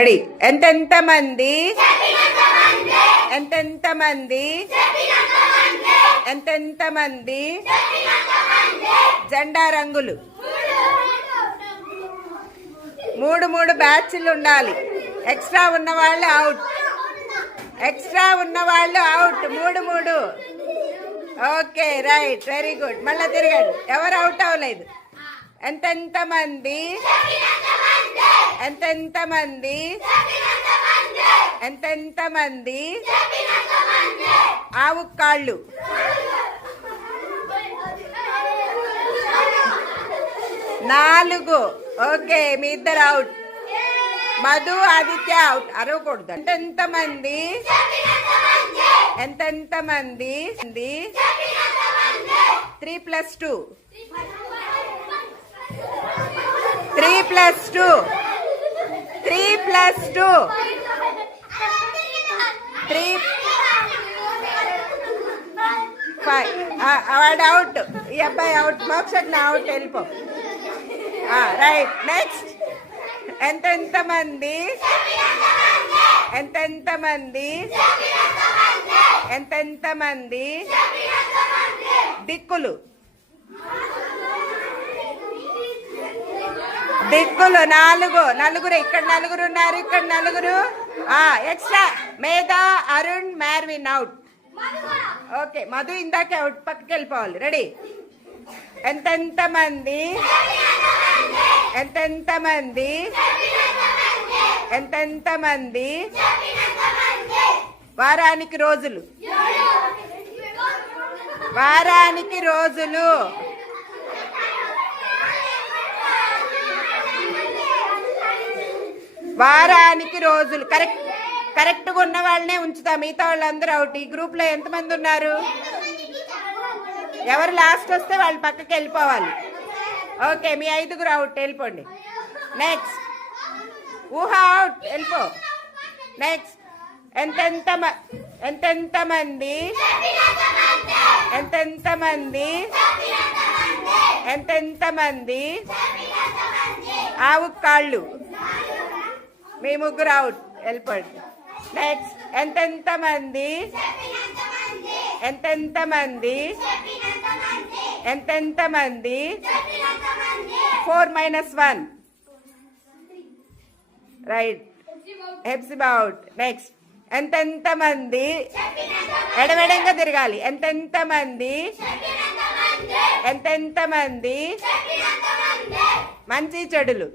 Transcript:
Ready. ఎంతెంత మంది ఎంతెంత మంది ఎంతెంత మంది జెండా రంగులు మూడు మూడు బ్యాచ్లు ఉండాలి. ఎక్స్ట్రా ఉన్న వాళ్ళు అవుట్. ఎక్స్ట్రా ఉన్న వాళ్ళు అవుట్. మూడు మూడు. Okay, right, very good. మళ్ళీ తిరగండి. ఎవరు అవుట్ అవ్వలేదు. ఎంతెంత మంది ఎంతెంత మంది ఎంతెంత మంది ఆవు కాళ్ళు. నాలుగు. ఓకే, మీ ఇద్దరు అవుట్. మధు, ఆదిత్య అవుట్. అరవకూడదు. ఎంతెంత మంది ఎంతెంత మంది 3+2 3+2 3+2 5. వాడు అవుట్. ఈ అబ్బాయి అవుట్. మోక్షజ్ఞ అవుట్. వెళ్ళిపో. రైట్. నెక్స్ట్. ఎంతెంత మంది ఎంతెంత మంది ఎంతెంత మంది దిక్కులు. దిక్కులు నాలుగు. నలుగురు. ఇక్కడ నలుగురు ఉన్నారు. ఇక్కడ నలుగురు ఎక్స్ట్రా. మేధా, అరుణ్, మ్యార్విన్ అవుట్. ఓకే, మధు ఇందాకే అవుట్. పక్కకి వెళ్ళిపోవాలి. రెడీ. ఎంతెంత మంది ఎంతెంత మంది ఎంతెంత మంది వారానికి రోజులు. వారానికి రోజులు. వారానికి రోజులు. కరెక్ట్గా ఉన్న వాళ్ళనే ఉంచుతా. మిగతా వాళ్ళందరూ అవుట్. ఈ గ్రూప్లో ఎంతమంది ఉన్నారు? ఎవరు లాస్ట్ వస్తే వాళ్ళు పక్కకి వెళ్ళిపోవాలి. ఓకే, మీ 5గురు అవుట్. వెళ్ళిపోండి. నెక్స్ట్. ఊహా అవుట్. వెళ్ళిపో. నెక్స్ట్. ఎంతెంత ఎంతెంత మంది ఎంతెంత మంది ఎంతెంత మంది ఆవు కాళ్ళు. మీ ముగ్గురు అవుట్. వెళ్ళిపోండి. నెక్స్ట్. ఎంతెంత మంది ఎంతెంత మంది ఎంతెంత మంది 4-1. రైట్. హెప్సిబా అవుట్. నెక్స్ట్. ఎంతెంత మంది ఎడమెడంగా తిరగాలి. ఎంతెంత మంది ఎంతెంత మంది మంచి చెడులు.